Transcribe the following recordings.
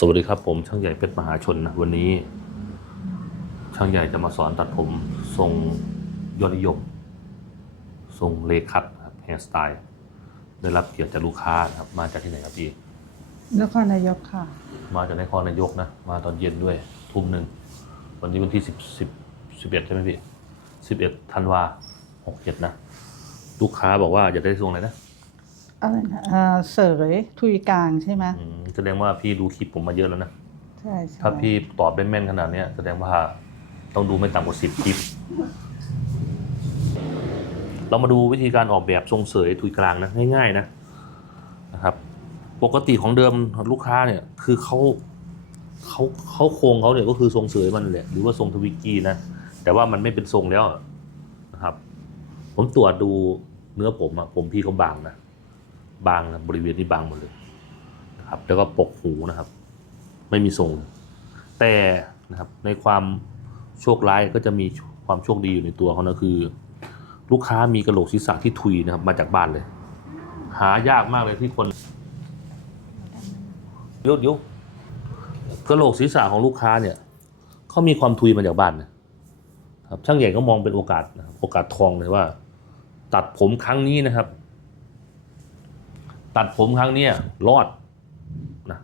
สวัสดีครับผมช่างใหญ่เพชรมหาชนนะวันนี้ ช่างใหญ่จะมาสอนตัดผมทรงยอดนิยม ทรงเลคัตครับแฮร์สไตล์ได้รับเกียรติจากลูกค้านะครับมาจากที่ไหนครับพี่นครนายกค่ะ มาจากนครนายกนะ มาตอนเย็นด้วยทุ่มหนึ่งวันนี้วันที่สิบสิบสิบเอ็ดใช่ไหมพี่สิบเอ็ดธันวาหกเจ็ดนะ ลูกค้าบอกว่าอยากได้ทรงอะไรนะ อะไรนะเอ่อเสยทุยกลางใช่ไหมอืมแสดงว่าพี่ดูคลิปผมมาเยอะแล้วนะ ใช่ใช่ถ้าพี่ตอบได้แม่นขนาดเนี้ยแสดงว่าต้องดูไม่ต่ำกว่าสิบคลิป เรามาดูวิธีการออกแบบทรงเสยทุยกลางนะง่าย ๆนะนะครับ ปกติของเดิมลูกค้าเนี่ยคือเขาเขาเขาโครงเขาเนี่ยก็คือทรงเสยมันแหละหรือว่าทรงทวิกกี้นะแต่ว่ามันไม่เป็นทรงแล้วนะครับ ผมตรวจดูเนื้อผมอะผมพี่เขาบางนะ บางนะบริเวณนี้บางหมดเลยนะครับ แล้วก็ปกหูนะครับ ไม่มีทรง แต่นะครับในความโชคร้ายก็จะมีความโชคดีอยู่ในตัวเขานะคือ ลูกค้ามีกระโหลกศีรษะที่ทุยนะครับ มาจากบ้านเลย หายากมากเลยที่คนเดี๋ยวเดี๋ยวกระโหลกศีรษะของลูกค้าเนี่ยเขามีความทุยมาจากบ้านนะครับช่างใหญ่ก็มองเป็นโอกาสนะครับโอกาสทองเลยว่า ตัดผมครั้งนี้นะครับ ตัดผมครั้งเนี้ยรอดนะ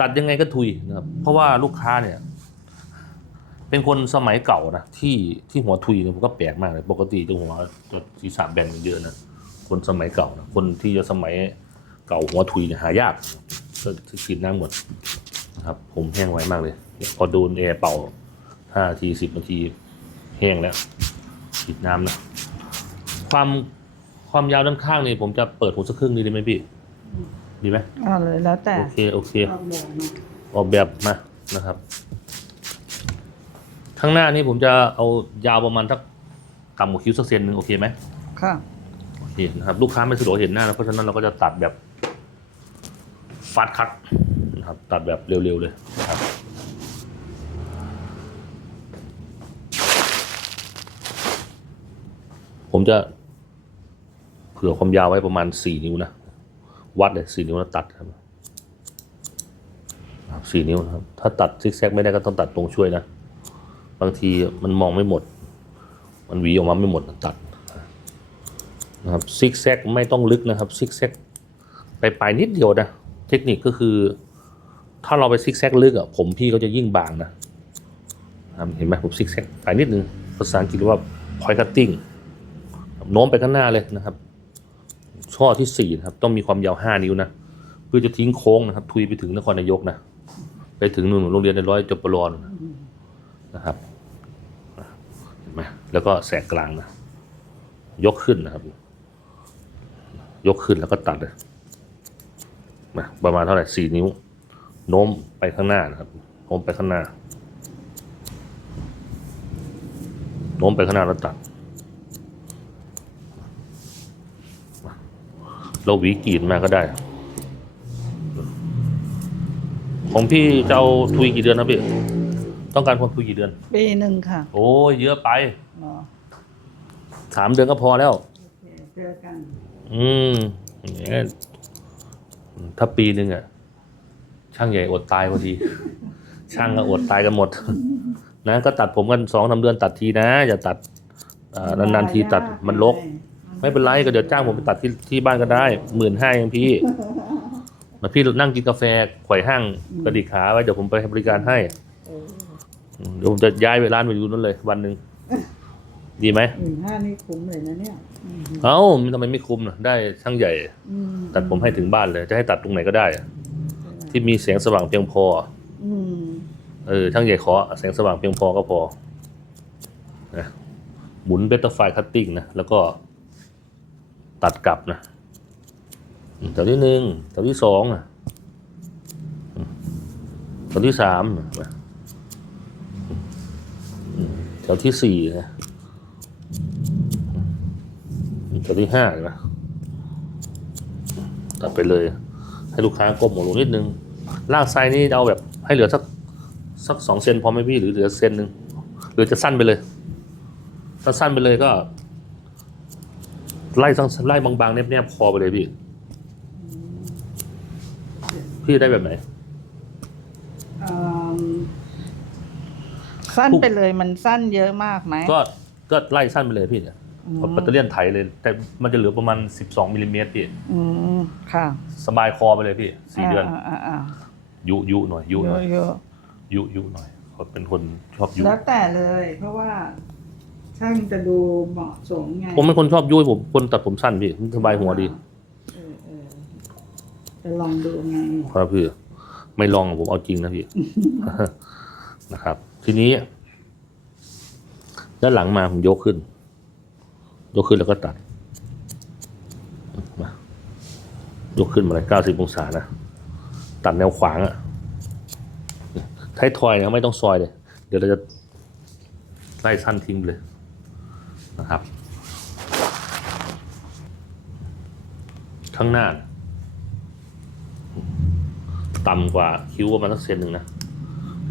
ตัดยังไงก็ทุยนะครับ เพราะว่าลูกค้าเนี่ย เป็นคนสมัยเก่านะที่ที่หัวทุยเนี่ยผมก็แปลกมากเลยปกติจะหัวจะศีรษะแบนกันเยอะนะคนสมัยเก่านะคนที่จะสมัยเก่าหัวทุยเนี่ยหายากก็ฉีดน้ำหมดนะครับ ผมแห้งไวมากเลยพอโดนแอร์เป่าห้าทีสิบนาทีแห้งแล้วฉีดน้ำนะความ ความยาวด้านข้างนี่ผมจะเปิดหูสักครึ่งนี้ได้ไหมพี่ ดีไหมเอาเลยแล้วแต่โอเคโอเค ออกแบบมานะครับ ข้างหน้านี้ผมจะเอายาวประมาณสักต่ำกว่าคิ้วสักเซนหนึ่งโอเคไหมค่ะโอเคนะครับลูกค้าไม่สะดวกเห็นหน้านะเพราะฉะนั้นเราก็จะตัดแบบฟาดคัดนะครับ ตัดแบบเร็วๆเลยนะครับผมจะเผื่อความยาวไว้ประมาณสี่นิ้วนะ วัดเลยสี่นิ้วแล้วตัดครับสี่นิ้วครับ ถ้าตัดซิกแซกไม่ได้ก็ต้องตัดตรงช่วยนะ บางทีมันมองไม่หมด มันหวีออกมาไม่หมดตัดนะครับซิกแซกไม่ต้องลึกนะครับซิกแซกไปปลายนิดเดียวนะ เทคนิคก็คือ ถ้าเราไปซิกแซกลึกอะผมพี่ก็จะยิ่งบางนะครับเห็นไหมผมซิกแซกปลายนิดนึงภาษาอังกฤษเรียกว่า point cutting โน้มไปข้างหน้าเลยนะครับ ช่อที่สี่นะครับ ต้องมีความยาวห้านิ้วนะเพื่อจะทิ้งโค้งนะครับ ทุยไปถึงนครนายกนะไปถึงนู่นโรงเรียนในร้อยจบปรอนนะครับเห็นไหมแล้วก็แสกกลางนะยกขึ้นนะครับ ยกขึ้นแล้วก็ตัดเลยมาประมาณเท่าไหร่สี่นิ้ว โน้มไปข้างหน้านะครับโน้มไปข้างหน้า โน้มไปข้างหน้าแล้วตัด เราหวีกรีดมาก็ได้ ของพี่จะเอาทุยกี่เดือนนะพี่ ต้องการคนทุยกี่เดือน ปีหนึ่งค่ะโอ้ยเยอะไปอ๋อสามเดือนก็พอแล้วเจอกัน อืมเนี่ยถ้าปีหนึ่งอะช่างใหญ่อดตายพอดี ช่างก็อดตายกันหมด นะ ก็ตัดผมกันสองสาเดือนตัดทีนะ อย่าตัดอ่านานๆทีตัดมันลก ไม่เป็นไรก็เดี๋ยวจ้างผมไปตัดที่ที่บ้านก็ได้หมื่นห้าเองพี่มาพี่นั่งกินกาแฟไขว่ห้างกระดิกขาไว้เดี๋ยวผมไปให้บริการให้เอออืมเดี๋ยวผมจะย้ายไปร้านไปอยู่นั่นเลย วันหนึ่งดีไหมหนึ่งห้านี่คุ้มเลยนะเนี่ยอืมเอ้าทำไมไม่คุ้มนะได้ช่างใหญ่อืมตัดผมให้ถึงบ้านเลย จะให้ตัดตรงไหนก็ได้อะที่มีแสงสว่างเพียงพออืมเออช่างใหญ่ขอแสงสว่างเพียงพอก็พอนะหมุนเบตเตอร์ไฟคัตติ้งนะแล้วก็ ตัดกลับนะแถวที่หนึ่งแถวที่สองนะแถวที่สามแถวที่สี่นะแถวที่ห้านไหมตัดไปเลย ให้ลูกค้าก้มหัวลงนิดนึงลากไซนี่เอาแบบให้เหลือสักสักสองเซนพอไหมพี่หรือเหลือเซนหนึ่งหรือจะสั้นไปเลย ถ้าสั้นไปเลยก็ ไล่สั้นไล่บางๆแนบๆคอไปเลยพี่พี่ พี่ได้แบบไหน อืมสั้นไปเลยมันสั้นเยอะมากไหมก็ก็ไล่สั้นไปเลยพี่เนี่ยอืมเอาแบตเตอรี่ยนไถเลย แต่มันจะเหลือประมาณ 12มิลลิเมตรพี่อืมค่ะสบายคอไปเลยพี่สี่เดือนาอ่าอ่ายุยุหน่อยยุหน่อยเยอะยุยุหน่อยเขาเป็นคนชอบยุ ๆแล้วแต่เลย เพราะว่า ช่างจะดูเหมาะสมไงผมเป็นคนชอบยุผมคนตัดผมสั้นพี่สบายหัวดี เออเออจะลองดูไงครับพี่ไม่ลองผมเอาจริงนะพี่ นะครับ ทีนี้ ด้านหลังมาผมยกขึ้น ยกขึ้นแล้วก็ตัดมายกขึ้นมาเลยเก้าสิบองศานะ ตัดแนวขวางอะไทยทอยนะไม่ต้องซอยเลย เดี๋ยวเราจะไล่สั้นทิ้งไปเลยนะครับ ข้างหน้า ต่ำกว่าคิ้วประมาณสักเซนหนึ่งนะ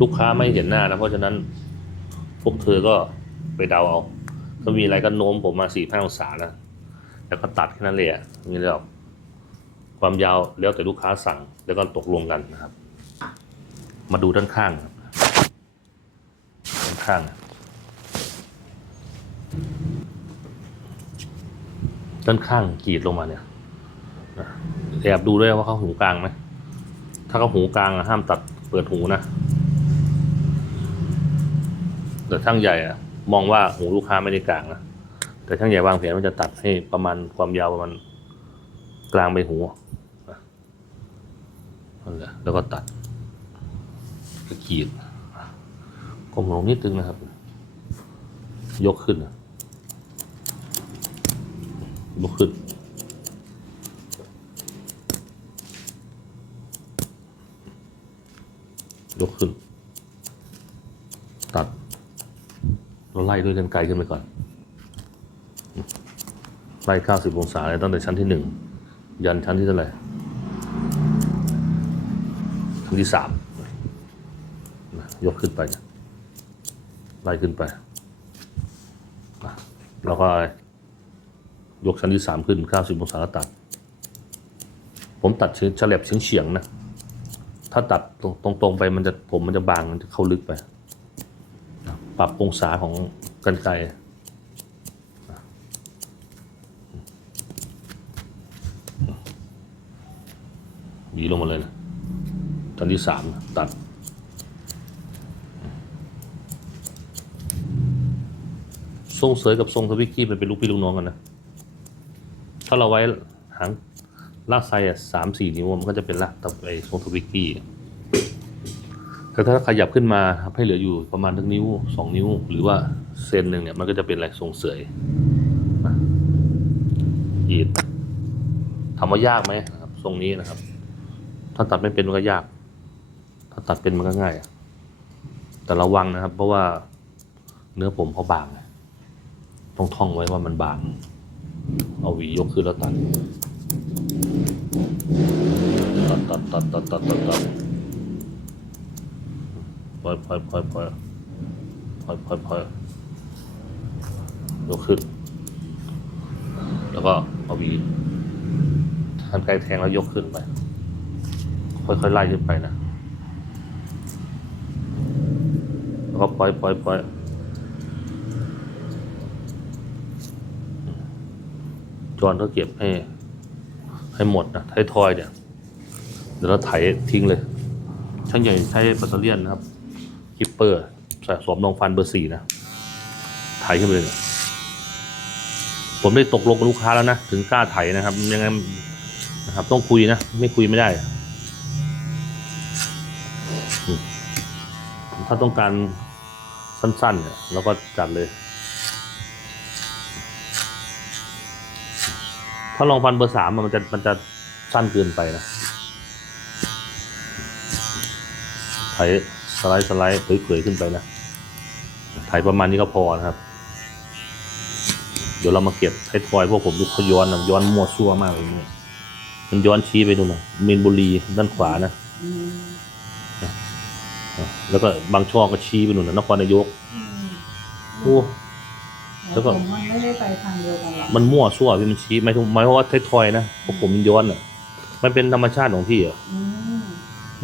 ลูกค้าไม่เห็นหน้านะ เพราะฉะนั้น พวกเธอก็ไปเดาเอาถ้ามีอะไรก็โน้มผมมาสี่ห้าองศานะ แล้วก็ตัดแค่นั้นเลยอะมีแล้วความยาวแล้วแต่ลูกค้าสั่ง แล้วก็ตกลงกันนะครับ มาดูด้านข้างครับด้านข้างด้านข้างกรีดลงมาเนี่ย แอบดูด้วยว่าเขาหูกลางไหมถ้าเขาหูกลางอะห้ามตัดเปิดหูนะแต่ช่างใหญ่อะมองว่าหูลูกค้าไม่ได้กลางนะแต่ช่างใหญ่วางแผนว่าจะตัดให้ประมาณความยาวประมาณกลางไปหูนะนั่นแหละแล้วก็ตัดก็ขีดก้มลงนิดนึงนะครับ ยกขึ้นยกขึ้น ยกขึ้น ตัด เราไล่ด้วยกันไกลขึ้นไปก่อน ไล่ 90 องศาเลยตั้งแต่ชั้นที่หนึ่งยันชั้นที่เท่าไหร่ชั้นที่สามยกขึ้นไป ไล่ขึ้นไป แล้วก็ยกชั้นที่สามขึ้น 90 องศาแล้วตัด ผมตัดเฉลบเฉียงๆนะ ถ้าตัดตรงตรงไปมันจะผมมันจะบางมันจะเข้าลึกไป ปรับองศาของกันไกรหวีลงมาเลยนะตอนที่สามตัดทรงเสยกับทรงทวิกกี้มันเป็นลูกพี่ลูกน้องกันนะ ถ้าเราไว้หาง ลากไซอะสามสี่นิ้วมันก็จะเป็นลากตับไอ้ทรงทวิกกี้แต่ถ้าขยับขึ้นมาทำให้เหลืออยู่ประมาณทั้งนิ้วสองนิ้ว หรือว่าเซนหนึ่งเนี่ยมันก็จะเป็นอะไรทรงเสยนะยีดถามว่ายากไหมนะครับทรงนี้นะครับ ถ้าตัดไม่เป็นมันก็ยาก ถ้าตัดเป็นมันก็ง่าย แต่ระวังนะครับ เพราะว่าเนื้อผมเขาบางต้องท่องไว้ว่ามันบาง เอาหวียกขึ้นแล้วตัด ตัดตัดตัดตัดตัดตัดตัดปล่อยปล่อยปล่อยปล่อยปล่อยปล่อยปล่อยยกขึ้น แล้วก็เอาวีทันไกลแทงแล้วยกขึ้นไป ค่อยๆไล่ขึ้นไปนะแล้วก็ปล่อยปล่อยปล่อยจอนก็เก็บให้ ให้หมดนะไทยทอยเนี่ย เดี๋ยวเราไถทิ้งเลย ช่างใหญ่ใช้แบตเตอรี่ยนนะครับคิปเปอร์ใส่สวมรองฟันเบอร์สี่นะไถขึ้นไปเลย ผมได้ตกลงกับลูกค้าแล้วนะ ถึงกล้าไถนะครับ ยังไงนะครับ ต้องคุยนะ ไม่คุยไม่ได้ ถ้าต้องการสั้นๆเนี่ยเราก็จัดเลย ถ้าลองฟันเบอร์สามอะมันจะมันจะสั้นเกินไปนะไถสไลด์สไลด์เผยๆขึ้นไปนะไถประมาณนี้ก็พอนะครับ เดี๋ยวเรามาเก็บไทยทอยพวกผมลูกเขาย้อนนะย้อนมั่วซั่วมากเลยเนี่ยมันย้อนชี้ไปดูนะมีนบุรีด้านขวานะอืมแล้วก็บางช่อก็ชี้ไปนู่นนะนครนายกอืมโอ้ แล้วก็ผมมันไม่ได้ไปทางเดียวกันหรอกมันมั่วซั่วพี่มันชี้ไม่ถูกหมายความว่าไทยทอยนะพวกผมมันย้อนอะ มันเป็นธรรมชาติของพี่อะอืม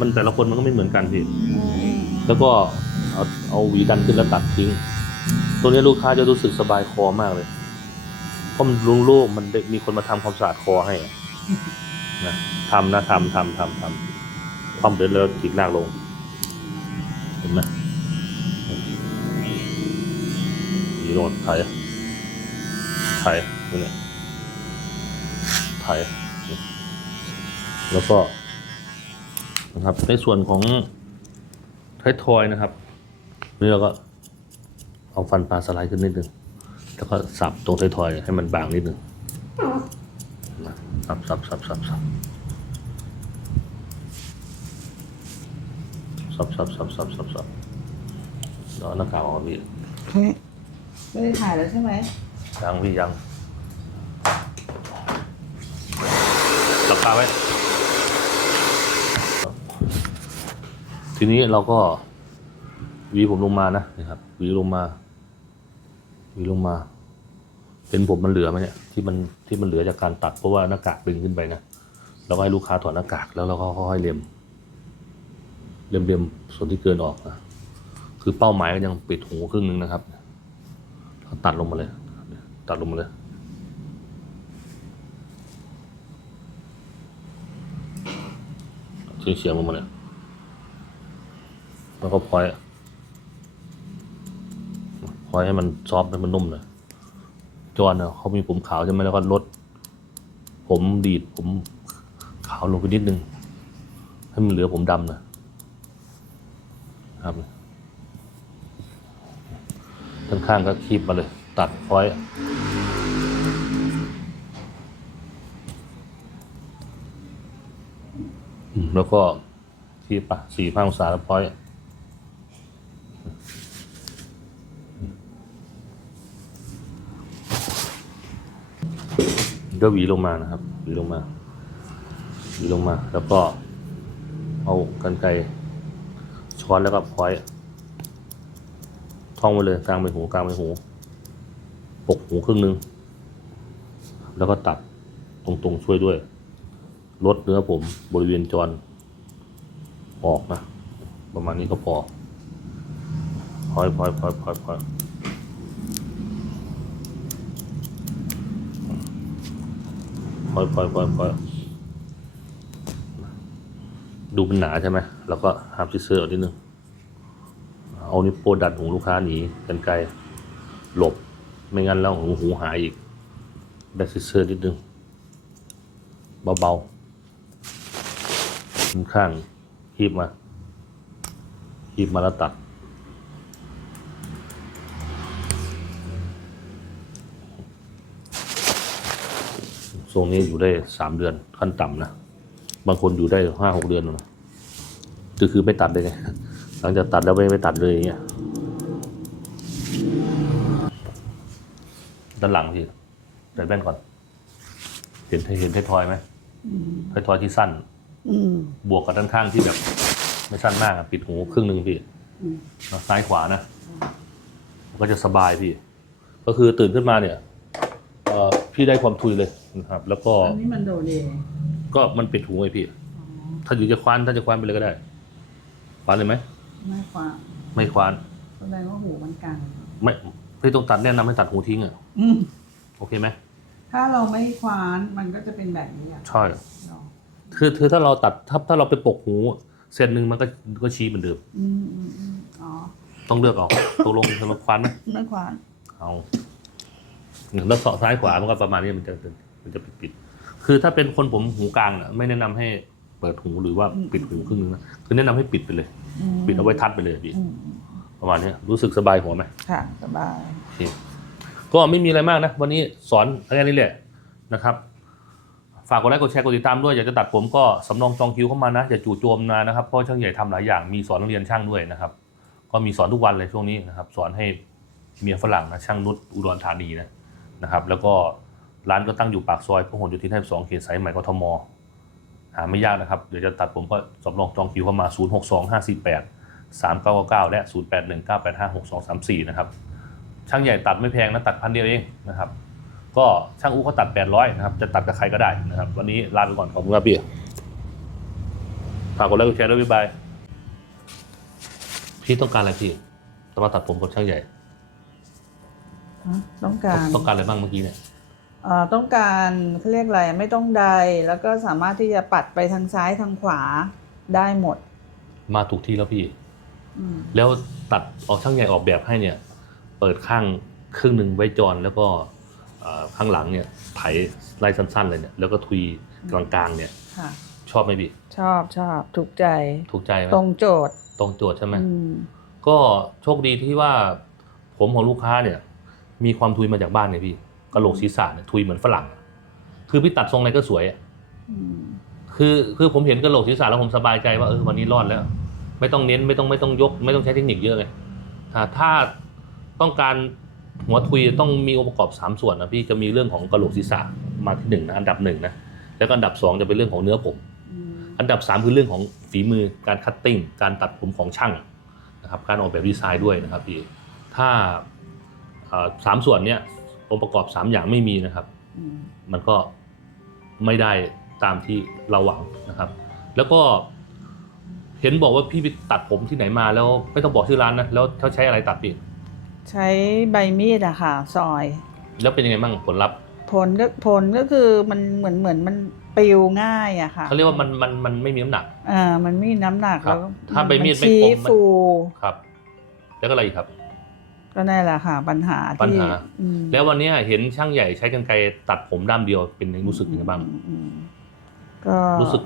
มันแต่ละคนมันก็ไม่เหมือนกันพี่ อืมแล้วก็เอาเอาหวีดันขึ้นแล้วตัดทิ้ง ตัวนี้ลูกค้าจะรู้สึกสบายคอมากเลย เพราะมันโล่งๆมันได้มีคนมาทำความสะอาดคอให้อะนะทำนะทำทำทำทำความเดินแล้วขีดหน้าลง เห็นไหม โรดไทยไทยนี่ไทยแล้วก็นะครับในส่วนของไทยทอยนะครับนี่เราก็เอาฟันปลาสไลด์ขึ้นนิดนึงแล้วก็สับตรงไทยทอยให้มันบางนิดนึงนะสับสับสับสับสับสับสับสับสับสับสับแล้วเอาหน้ากากออกพี่เฮ้ย ไม่ได้ถ่ายแล้วใช่ไหมยังพี่ยังหลับตาไว้ ทีนี้เราก็หวีผมลงมานะนะครับหวีลงมาหวีลงมา เป็นผมมันเหลือไหมเนี่ยที่มันที่มันเหลือจากการตัดเพราะว่าหน้ากากดึงขึ้นไปนะเราก็ให้ลูกค้าถอดหน้ากากแล้วเราก็ค่อยๆเลียมเลียมเลียมส่วนที่เกินออกนะคือเป้าหมายก็ยังปิดหูครึ่งนึงนะครับเตัดลงมาเลย ตัดลงมาเลย เฉียงเฉียงๆลงมาเลย แล้วก็พอยพอยให้มันซอฟให้มันนุ่มเลยจอนเนี่ยเขามีผมขาวใช่ไหมแล้วก็ลด ผมดีดผมขาวลงไปนิดนึง ให้มันเหลือผมดำนะครับ ข้างๆก็คีบมาเลย ตัดพอยแล้วก็คีบปะสี่พันองศาแล้วพอยก็หวีลงมานะครับหวีลงมาหวีลงมา แล้วก็เอากันไกรช้อนแล้วก็พอย ท่องไว้เลยกลางใบหูกลางใบหูปกหูครึ่งหนึง แล้วก็ตัดตรงๆช่วยด้วย ลดเนื้อผมบริเวณจรออกนะ ประมาณนี้ก็พอพอยพอยพอยพอยพอยพอยพอยพอยพอยดูมันหนาใช่ไหม แล้วก็หามซิเซอร์เอานิดนึง เอานิ้วโป้ดัดหูลูกค้าหนีกันไกลหลบไม่งั้นแล้วหูหูหายอีกแบ็กซิเซอร์นิดนึง เบาๆข้างๆคีบมาคีบมาแล้วตัดทรงนี้อยู่ได้สามเดือนขั้นต่ำนะ บางคนอยู่ได้ห้าหกเดือนนะก็คือไม่ตัดเลยไง ลังจากตัดแล้วไม่ไม่ตัดเลยอย่างเงี้ยด้านหลังพี่ใส่แว่นก่อน เห็นเห็นไทยทอยไหมไทยทอยที่สั้นอืมบวกกับด้านข้างที่แบบ ไม่สั้นมากอะปิดหูครึ่งหนึ่งพี่อืมเอาซ้ายขวานะมันก็จะสบายพี่ ก็คือตื่นขึ้นมาเนี่ยเอ่อพี่ได้ความทุยเลยนะครับ แล้วก็อันนี้มันโดเดย์ก็มันปิดหูไงพี่ ถ้าอยู่จะคว้านถ้าจะคว้านไปเลยก็ได้คว้านเลยไหม ไม่ควาไม่คว้านแสดงว่าหูมันกัน ไม่พี่ต้องตัดแนะนำให้ตัดหูทิ้งอะอืมโอเคไหมถ้าเราไม่คว้านมันก็จะเป็นแบบนี้อะใช่เนาะคือคือถ้าเราตัดถ้าถ้าเราไปปกหูเส้นหนึ่งมันก็ก็ชี้เหมือนเดิมอืมอืมอืมอ๋อต้องเลือกเอาตกลงจะมาคว้านไหมไม่คว้านเอาแล้วเสาะซ้ายขวามันก็ประมาณนี้มันจะมันจะปิดปิดคือถ้าเป็นคนผมหูกลางน่ะไม่แนะนำให้ เปิดหูหรือว่าปิดหูครึ่งนึงนะคือแนะนำให้ปิดไปเลยอืมปิดเอาไว้ทัดไปเลยพี่อืมประมาณนี้รู้สึกสบายหัวไหมค่ะสบาย โอเคก็ไม่มีอะไรมากนะ วันนี้สอนแค่นี้แหละนะครับ ฝากกดไลค์กดแชร์กดติดตามด้วยอยากจะตัดผมก็สำรองจองคิวเข้ามานะอย่าจู่โจมมานะครับเพราะช่างใหญ่ทำหลายอย่างมีสอนนักเรียนช่างด้วยนะครับ ก็มีสอนทุกวันเลยช่วงนี้นะครับ สอนให้เมียฝรั่งนะช่างนุชอุดรธานีนะนะครับ แล้วก็ร้านก็ตั้งอยู่ปากซอยพหลโยธิน52เขตสายใหม่กทม หาไม่ยากนะครับ เดี๋ยวจะตัดผมก็สำรองจองคิวเข้ามา 0 6 2 5 4 8 3 9 9 9 และ 0 8 1 9 8 5 6 2 3 4 นะครับ ช่างใหญ่ตัดไม่แพงนะ ตัดพันเดียวเองนะครับ ก็ช่างอู้เขาตัด 800 นะครับ จะตัดกับใครก็ได้นะครับ วันนี้ลาไปก่อน ขอบคุณครับพี่ฝากกดไลค์กดแชร์ด้วยบ๊ายบาย พี่ต้องการอะไรพี่ต้องมาตัดผมกับช่างใหญ่ฮะต้องการ ต้องการอะไรบ้างเมื่อกี้เนี่ยเอ่อ ต้องการเขาเรียกอะไรไม่ต้องใดแล้วก็สามารถที่จะปัดไปทางซ้ายทางขวาได้หมด มาถูกที่แล้วพี่อืมแล้วตัดออกช่างใหญ่ออกแบบให้เนี่ย เปิดข้างครึ่งหนึ่งไว้จรแล้วก็เอ่อข้างหลังเนี่ยไถไล่สั้น ๆ เลยเนี่ย แล้วก็ทุยกลางๆเนี่ยค่ะชอบไหมพี่ ชอบชอบถูกใจ ถูกใจไหมตรงโจทย์ ตรงโจทย์ใช่ไหมอืมก็โชคดีที่ว่า ผมของลูกค้าเนี่ย มีความทุยมาจากบ้านไงพี่ กระโหลกศีรษะเนี่ยทุยเหมือนฝรั่ง คือพี่ตัดทรงอะไรก็สวยอะอืมคือคือผมเห็นกระโหลกศีรษะแล้วผมสบายใจว่าเออวันนี้รอดแล้ว ไม่ต้องเน้นไม่ต้องไม่ต้องยก ไม่ต้องใช้เทคนิคเยอะเลยอ่าถ้าต้องการหัวทุยต้องมีองค์ประกอบสามส่วนนะพี่จะมีเรื่องของกระโหลกศีรษะมาที่หนึ่งนะอันดับหนึ่งนะแล้วก็อันดับสองจะเป็นเรื่องของเนื้อผมอืมอันดับ 3 คือเรื่องของฝีมือการคัตติ้งการตัดผมของช่างนะครับการออกแบบดีไซน์ด้วยนะครับพี่ถ้าเอ่อสามส่วนเนี้ย องค์ประกอบ3อย่างไม่มีนะครับอืมมันก็ไม่ได้ตามที่เราหวังนะครับ แล้วก็เห็นบอกว่าพี่ไปตัดผมที่ไหนมาแล้วไม่ต้องบอกชื่อร้านนะแล้วเขาใช้อะไรตัดพี่ใช้ใบมีดอะค่ะซอย แล้วเป็นยังไงบ้างผลลัพธ์ผลก็ผลก็คือมันเหมือนเหมือนมันปลิวง่ายอะค่ะเขาเรียกว่ามันมันมันไม่มีน้ำหนักอ่ามันไม่มีน้ำหนักครับแล้วถ้าใบมีดไม่ชี้คมมันฟูครับ แล้วก็อะไรอีกครับ ก็นั่นแหละค่ะปัญหาปัญที่หาอืมแล้ววันเนี้ยเห็นช่างใหญ่ใช้กรรไกรตัดผมด้ามเดียวเป็นรู้สึกยังไงบ้างอืมอืมก็รู้สึก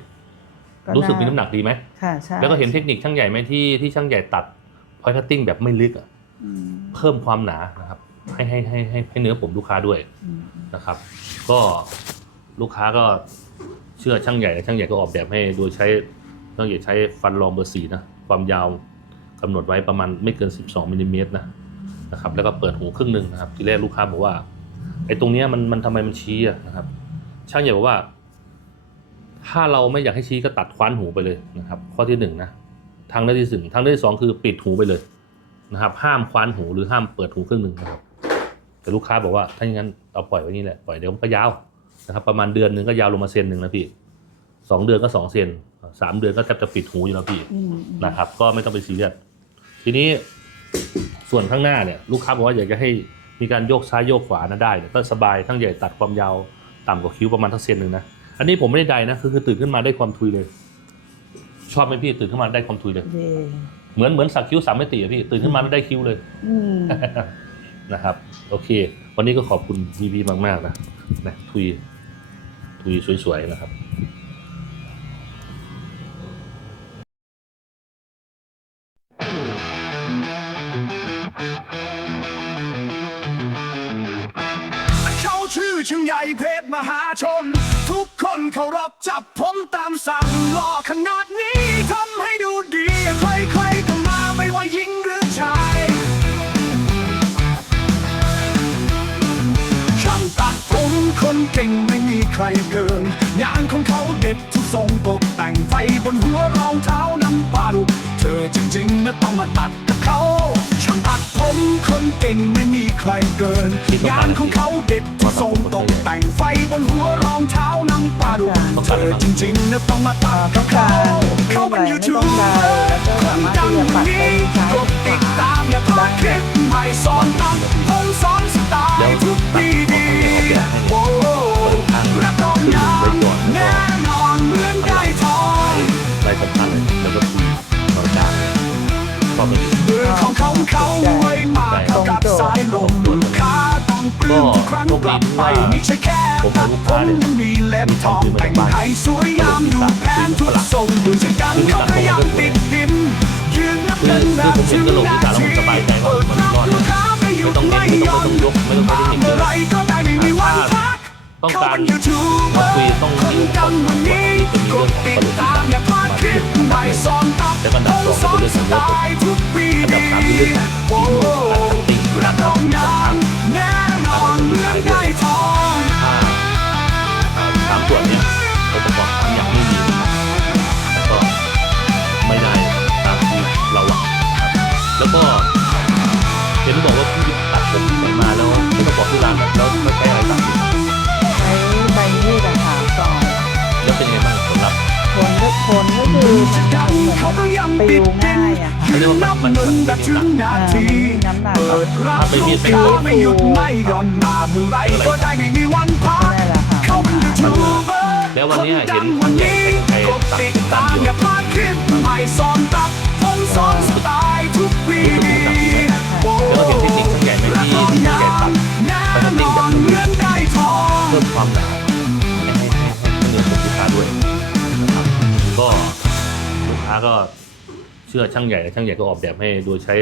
ก็รู้สึกมีน้ำหนักดีไหมค่ะใช่แล้วก็เห็นเทคนิคช่างใหญ่ไหมที่ที่ช่างใหญ่ตัดพอยคัตติ้งแบบไม่ลึกอะอืมเพิ่มความหนานะครับ ให้ให้ให้ให้ให้เนื้อผมลูกค้าด้วยอืมนะครับ ก็ลูกค้าก็เชื่อช่างใหญ่ช่างใหญ่ก็ออกแบบให้โดยใช้ช่างใหญ่ใช้ฟันรองเบอร์สีนะความยาวกำหนดไว้ประมาณไม่เกิน 12มิลลิเมตรนะ นะครับแล้วก็เปิดหูครึ่งหนึ่งนะครับทีแรกลูกค้าบอกว่าไอ้ตรงเนี้ยมันมันทำไมมันชี้อะนะครับ ช่างใหญ่บอกว่า ถ้าเราไม่อยากให้ชี้ก็ตัดคว้านหูไปเลยนะครับ ข้อที่หนึ่งนะทางเลือกที่หนึ่งทางเลือกที่สองคือปิดหูไปเลยนะครับ ห้ามคว้านหูหรือห้ามเปิดหูครึ่งหนึ่งนะครับแต่ลูกค้าบอกว่าถ้าอย่างนั้นเอาปล่อยไว้นี่แหละปล่อยเดี๋ยวมันก็ยาวนะครับ ประมาณเดือนหนึ่งก็ยาวลงมาเซนหนึ่งนะพี่สองเดือนก็สองเซนสามเดือนก็แทบจะปิดหูอยู่แล้วพี่อืมอืมนะครับ ก็ไม่ต้องไปซีเรียสทีนี้ ส่วนข้างหน้าเนี่ยลูกค้าบอกว่าอยากจะให้มีการโยกซ้ายโยกขวานะได้เนี่ยก็สบายทั้งใหญ่ตัดความยาวต่ำกว่าคิ้วประมาณทั้งเซนหนึ่งนะอันนี้ผมไม่ได้ใดนะคือคือตื่นขึ้นมาได้ความทุยเลย ชอบไหมพี่ตื่นขึ้นมาได้ความทุยเลยเย่เหมือนเหมือนสักคิ้วสามมิติอะพี่ตื่นขึ้นมาแล้วได้คิ้วเลยอืมนะครับ โอเค วันนี้ก็ขอบคุณพีพีมากๆนะนะทุยทุยสวยๆนะครับ ชื่อชิงใหญ่เพชรมหาชน ทุกคนเคารพจับผมตามสั่งหล่อขนาดนี้ทำให้ดูดี ใครๆก็มาไม่ว่าหญิงหรือชายช่างตัดผมคนเก่งไม่มีใครเกินงานของเขาเด็ดทุกทรงตกแต่งไฟบนหัวรองเท้าน้ำปลาดุเธอจริงๆนะต้องมาตัดกับเขา ช่างตัดผมคนเก่งไม่มีใครเกินงานของเขาเด็ดทุกทรงตกแต่งไฟบนหัวรองเท้าน้ำปลาดุกเธอจริงๆนะต้องมาตัดกับเขาเขาเป็นยูทูบเบอร์คนดังอย่างนี้กดติดตามอย่าพลาดคลิปใหม่สอนตัดผมสอนสไตล์ทุกปีดีโอ้รับรองงามแน่นอนเหมือนได้ทองไล่สั้นๆเลยแล้วก็ทุยตอนกลางชอบไหมพี่มือของเขา เขาไว้มากเท่ากับสายลมลูกค้าต้องปลื้มทุกครั้งกลับไปไม่ใช่แค่ตัดผมยังมีเล็บทองแต่งให้สวยงามดูแพนทุกทรงดูจากกันเขาก็ยังติดดินยืนนับเป็นแบบถึงนาทีเปิดรับลูกค้าไม่หยุดไม่ย่อนมาเมื่อไรก็ได้ไม่มีวันพัก ต้องเขาการเป็นยูทูบเบอร์คนดังวันนี้กดติดตามอย่าพลาดคลิปใหม่สอนตับต้องสอนสไตล์ทุกปีดีโอ้รับรองงามแน่นอนเหมือนได้ทองถ้าอ่าสามส่วนเนี้ยองค์ประกอบสามอย่ายอะค่ะยืนนับเงินแบบถึงนาทีอ่ามันไม่มีน้ำหนักเปิดรับลูกค้าไม่หยุดไม่หย่อนมาเมื่อไรก็ได้ไม่มีวันพักเขาเป็นยูทูบเบอร์แล้ววันนี้เห็นวันนี้กดติดตามอย่าพลาดคลิปใหม่สอนตัดผมสอนสไตล์ทุกปีแล้วก็เห็นเทคนิคช่างใหญ่ไหมที่ช่ใหญ่ตัดแน่นอนเงินได้ทองเพิ่มความหนาให้ให้ให้ให้เนื้อของลูกค้าด้วยนะครับก็ลูกค้าก็ เชื่อช่างใหญ่ช่างใหญ่ก็ออกแบบให้โดยใช้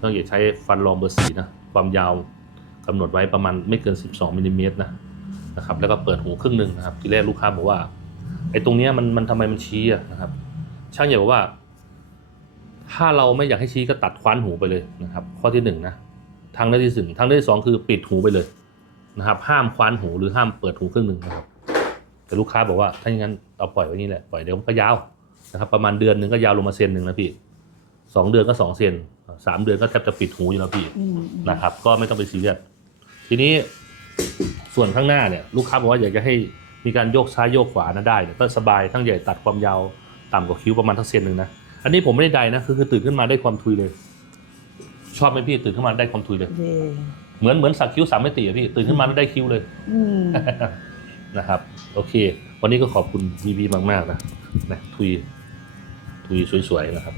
ช่างใหญ่ใช้ฟันรองเบอร์สีนะความยาวกำหนดไว้ประมาณไม่เกิน 12มิลลิเมตรนะนะครับแล้วก็เปิดหูครึ่งหนึ่งนะครับทีแรกลูกค้าบอกว่าไอ้ตรงเนี้ยมันมันทำไมมันชี้อะนะครับ ช่างใหญ่บอกว่า ถ้าเราไม่อยากให้ชี้ก็ตัดคว้านหูไปเลยนะครับ ข้อที่หนึ่งนะทางเลือกที่หนึ่งทางเลือกที่สองคือปิดหูไปเลยนะครับห้ามคว้านหูหรือห้ามเปิดหูครึ่งหนึ่งนะครับ แต่ลูกค้าบอกว่าถ้าอย่างนั้นเอาปล่อยไว้นี่แหละปล่อยเดี๋ยวมันก็ยาว นะครับประมาณเดือนหนึ่งก็ยาวลงมาเซนหนึ่งนะพี่สองเดือนก็สองเซนสามเดือนก็แทบจะปิดหูอยู่แล้วพี่อืมนะครับ ก็ไม่ต้องไปซีเรียสทีนี้ส่วนข้างหน้าเนี่ยลูกค้าบอกว่าอยากจะให้มีการโยกซ้ายโยกขวานะได้เนี่ยก็สบายทั้งใหญ่ตัดความยาวต่ำกว่าคิ้วประมาณทั้งเซนหนึ่งนะอันนี้ผมไม่ได้ใดนะคือคือตื่นขึ้นมาได้ความทุยเลย ชอบไหมพี่ตื่นขึ้นมาได้ความทุยเลยเย่เหมือนเหมือนสักคิ้วสามมิติอะพี่ตื่นขึ้นมาแล้วได้คิ้วเลยอืมนะครับ โอเค วันนี้ก็ขอบคุณบีบีมากๆนะนะทุย ทุยสวยๆนะครับ